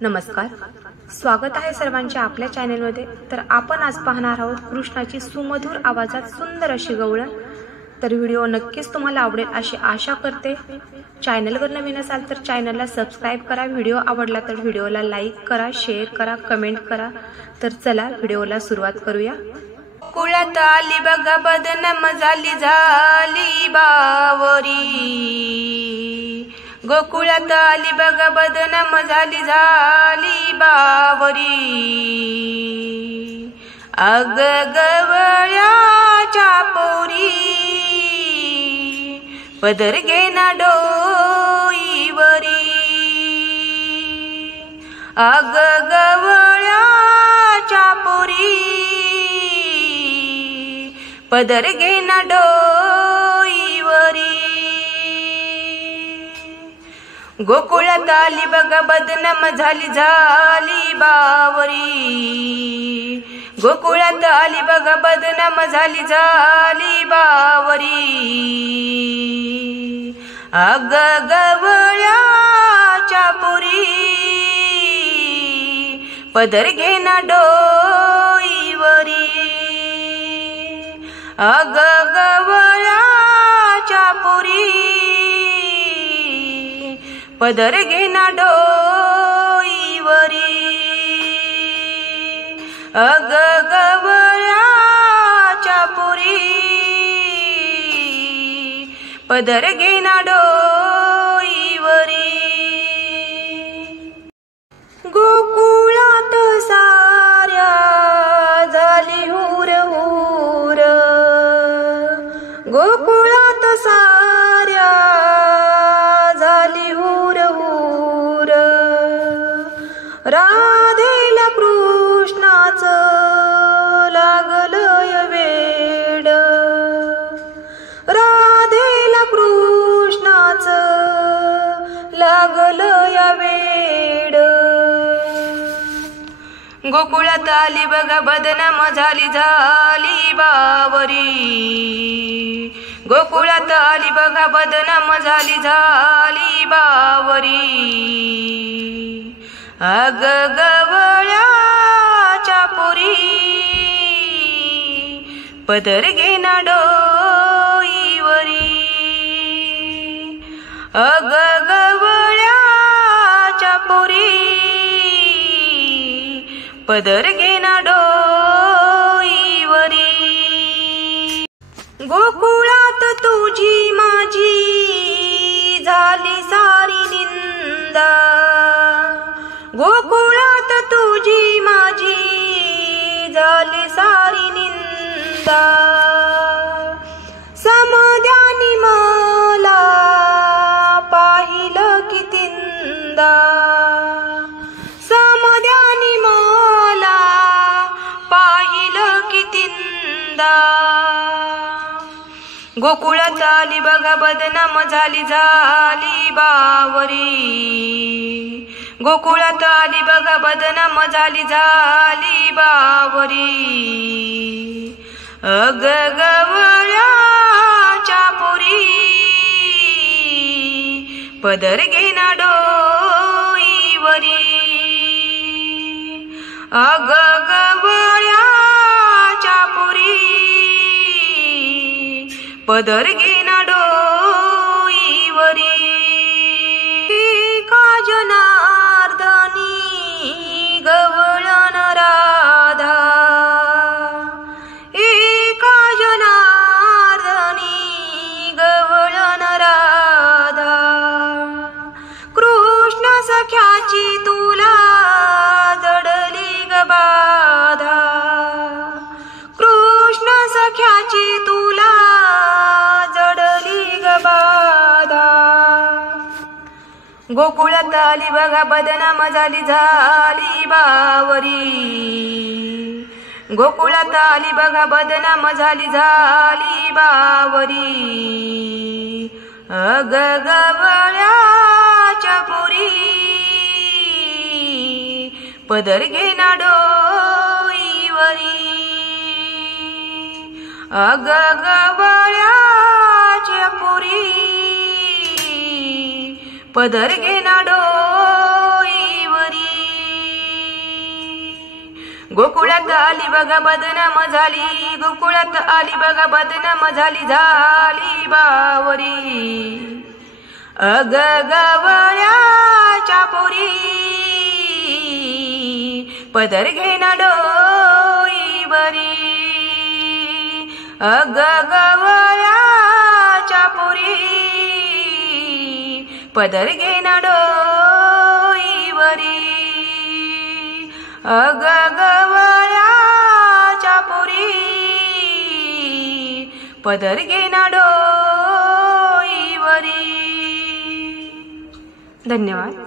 नमस्कार, स्वागत आहे सर्वांचे आपल्या चॅनलमध्ये। तर आपण आज पाहणार आहोत कृष्णाची सुमधुर आवाजात सुंदर अशी गवळण। तर व्हिडिओ नक्कीच तुम्हाला आवडेल अशी आशा करते। चॅनलवर नवीन असाल तर चॅनलला सबस्क्राइब करा, व्हिडिओ आवडला तर व्हिडिओला लाईक करा, शेअर करा, कमेंट करा। तर चला व्हिडिओला सुरुवात करूया। गोकुळात आली बघा बदनाम झाली बावरी, गोकुळात आली बघा बदनाम झाली बावरी। अग गवळ्याच्या पोरी पदर घेना डोईवरी, अग गवळ्याच्या पोरी पदर घेना डोईवरी। गोकुळात आली बघा बदनाम झाली बावरी, गोकुळात आली बघा बदनाम झाली बावरी। अग गवळ्याच्या पोरी पदर घेना डोईवरी, अग गवळ्याच्या पोरी पदर घेना डोईवरी, अग गवळ्याच्या पोरी पदर घेना डोईवरी। गोकुळात साऱ्या झाली हुर हुर, गोकुळात साऱ्या झाली हुर हुर। राधेला कृष्णाचं लागलंय वेड, राधेला कृष्णाचं लागलंय वेड। गोकुळात आली बघा बदनाम झाली बावरी, गोकुळात आली बघा बदनाम झाली बावरी। अग गवळ्याच्या पोरी पदर घेना डोईवरी, अग गवळ्याच्या पोरी पदर घेना डोईवरी। गोकुळात तुझी माझी झाली सारी निंदा, गोकुळात तुझी माझी झाली सारी निंदा। समद्यानी मला पाहिलं कितींदा, समद्यानी मला पाहिलं कितींदा। गोकुळात आली बघा बदनाम झाली बावरी, गोकुळात आली बघा बदनाम झाली बावरी। अग गवळ्याच्या पोरी पदर घेना डोईवरी, अग गवळ्याच्या पोरी पदर घेना डोईवरी। का जनार्दनी गवळण राधा, एका जनार्दनी गवळण राधा। कृष्ण सख्याची तुला जडली ग बाधा, कृष्ण सख्याची तुला जडली ग बाधा। गोकुळात आली बघा बदनाम झाली बावरी, गोकुळात आली बघा बदनाम झाली बावरी। अग गवळ्याच्या पोरी पदर घेना डोईवरी, अग गवळ्याच्या पोरी पदर घेना डोईवरी। गोकुळात आली बघा बदनाम झाली, गोकुळात आली बघा बदनाम झाली, झाली बावरी. अग गवळ्याच्या पोरी पदर घेना डोईवरी. अग गवळ्याच्या पोरी पदर घेना डोईवरी. अग गवळ्याच्या पोरी पदर घेना डोईवरी. धन्यवाद.